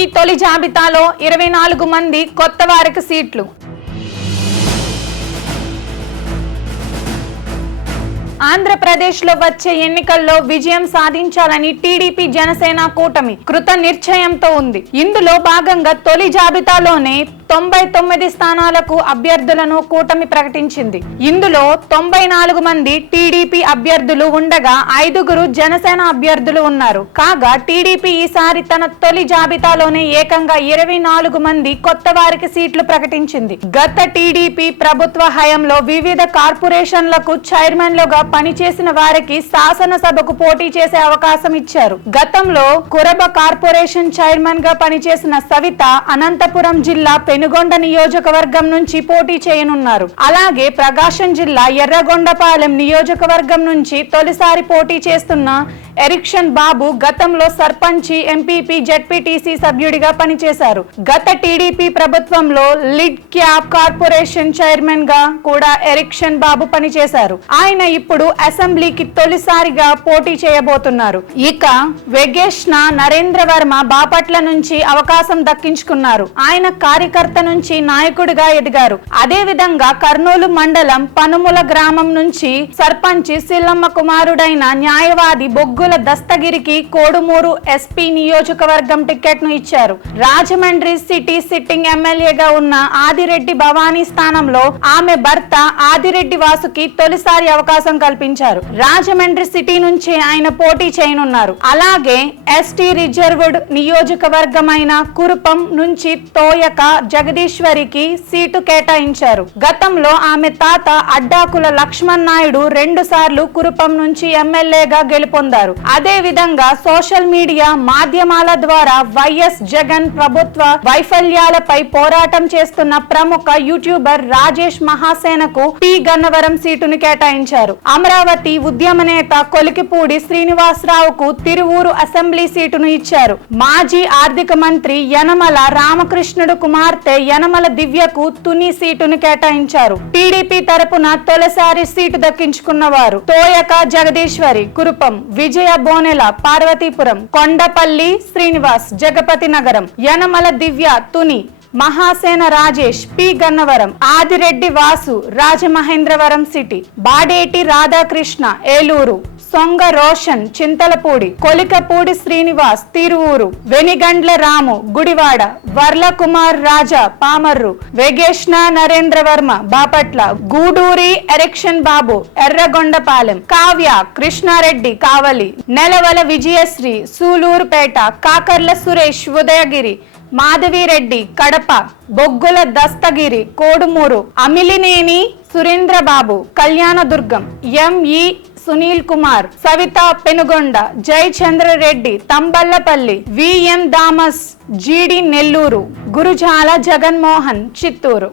TDP తొలి జాబితాలో 24 మంది కొత్త వారికి సీట్లు. ఆంధ్రప్రదేశ్లో వచ్చే ఎన్నికల్లో విజయం సాధించాలని టీడీపీ జనసేన కూటమి కృత నిశ్చయంతో ఉంది. ఇందులో భాగంగా తొలి జాబితాలోనే 99 స్థానాలకు అభ్యర్థులను కూటమి ప్రకటించింది. ఇందులో 94 మంది టీడీపీ అభ్యర్థులు ఉండగా 5 జనసేన అభ్యర్థులు ఉన్నారు. కాగా టీడీపీ ఈసారి తన తొలి జాబితాలోనే ఏకంగా 24 మంది కొత్త వారికి సీట్లు ప్రకటించింది. గత టీడీపీ ప్రభుత్వ హయాంలో వివిధ కార్పొరేషన్లకు చైర్మన్లుగా పనిచేసిన వారికి శాసనసభకు పోటీ చేసే అవకాశం ఇచ్చారు. గతంలో కురబ కార్పొరేషన్ చైర్మన్ గా పనిచేసిన సవిత అనంతపురం జిల్లా పెనుగొండ నియోజకవర్గం నుంచి పోటీ చేయనున్నారు. అలాగే ప్రకాశం జిల్లా ఎర్రగొండపాలెం నియోజకవర్గం నుంచి తొలిసారి పోటీ చేస్తున్న ఎరిక్షన్ బాబు గతంలో సర్పంచి, ఎంపీపీ, జెడ్పీటీసీ సభ్యుడిగా పనిచేశారు. గత టీడీపీ ప్రభుత్వంలో లిడ్ క్యాప్ కార్పొరేషన్ చైర్మన్ గా కూడా ఎరిక్షన్ బాబు పనిచేశారు. ఆయన ఇప్పుడు అసెంబ్లీకి తొలిసారిగా పోటీ చేయబోతున్నారు. ఇక వెగేష్ణ నరేంద్ర వర్మ బాపట్ల నుంచి అవకాశం దక్కించుకున్నారు. ఆయన కార్యకర్త నుంచి నాయకుడిగా ఎదిగారు. అదే విధంగా కర్నూలు మండలం పనుముల గ్రామం నుంచి సర్పంచి సిల్లమ్మ కుమారుడైన న్యాయవాది బొగ్గుల దస్తగిరికి కోడుమూరు ఎస్పీ నియోజకవర్గం టికెట్ ను ఇచ్చారు. రాజమండ్రి సిటీ సిట్టింగ్ ఎమ్మెల్యేగా ఉన్న ఆదిరెడ్డి భవానీ స్థానంలో ఆమె భర్త ఆదిరెడ్డి వాసుకి తొలిసారి అవకాశం కల్పించారు. రాజమండ్రి సిటీ నుంచి ఆయన పోటీ చేయనున్నారు. అలాగే ఎస్టీ రిజర్వ్డ్ నియోజకవర్గమైన కురుపం నుంచి తోయక జగదీశ్వరికి సీటు కేటాయించారు. గతంలో ఆమె తాత అడ్డాకుల లక్ష్మణ్ నాయుడు 2 సార్లు కురుపం నుంచి ఎమ్మెల్యేగా గెలుపొందారు. అదే విధంగా సోషల్ మీడియా మాధ్యమాల ద్వారా వైఎస్ జగన్ ప్రభుత్వ వైఫల్యాలపై పోరాటం చేస్తున్న ప్రముఖ యూట్యూబర్ రాజేష్ మహాసేనకు పి గన్నవరం సీటును కేటాయించారు. అమరావతి ఉద్యమ నేత కొలికిపూడి శ్రీనివాసరావుకు తిరువూరు అసెంబ్లీ సీటును ఇచ్చారు. మాజీ ఆర్థిక మంత్రి యనమల రామకృష్ణుడు కుమార్తె యనమల దివ్యకు తుని సీటును కేటాయించారు. టీడీపీ తరపున తొలిసారి సీటు దక్కించుకున్నవారు తోయక జగదీశ్వరి కురుపం, విజయ బోనెల పార్వతీపురం, కొండపల్లి శ్రీనివాస్ జగపతి నగరం, యనమల దివ్య తుని, మహాసేన రాజేష్ పి గన్నవరం, ఆదిరెడ్డి వాసు రాజమహేంద్రవరం సిటీ, బాడేటి రాధాకృష్ణ ఏలూరు, సొంగ రోషన్ చింతలపూడి, కొలికపూడి శ్రీనివాస్ తిరువూరు, వెనిగండ్ల రాము గుడివాడ, వర్ల కుమార్ రాజా పామర్రు, వెగేష్ణ నరేంద్ర వర్మ బాపట్ల, గూడూరి ఎరిక్షన్ బాబు ఎర్రగొండపాలెం, కావ్య కృష్ణారెడ్డి కావలి, నెలవల విజయశ్రీ సూలూరుపేట, కాకర్ల సురేష్ ఉదయగిరి, మాధవిరెడ్డి కడప, బొగ్గుల దస్తగిరి కోడుమూరు, అమిలినేని సురేంద్రబాబు కళ్యాణదుర్గం, ఎంఈ సునీల్ కుమార్ సవిత పెనుగొండ, జయచంద్రరెడ్డి తంబల్లపల్లి, విఎం దామస్ జీడి నెల్లూరు, గురుజాల జగన్మోహన్ చిత్తూరు.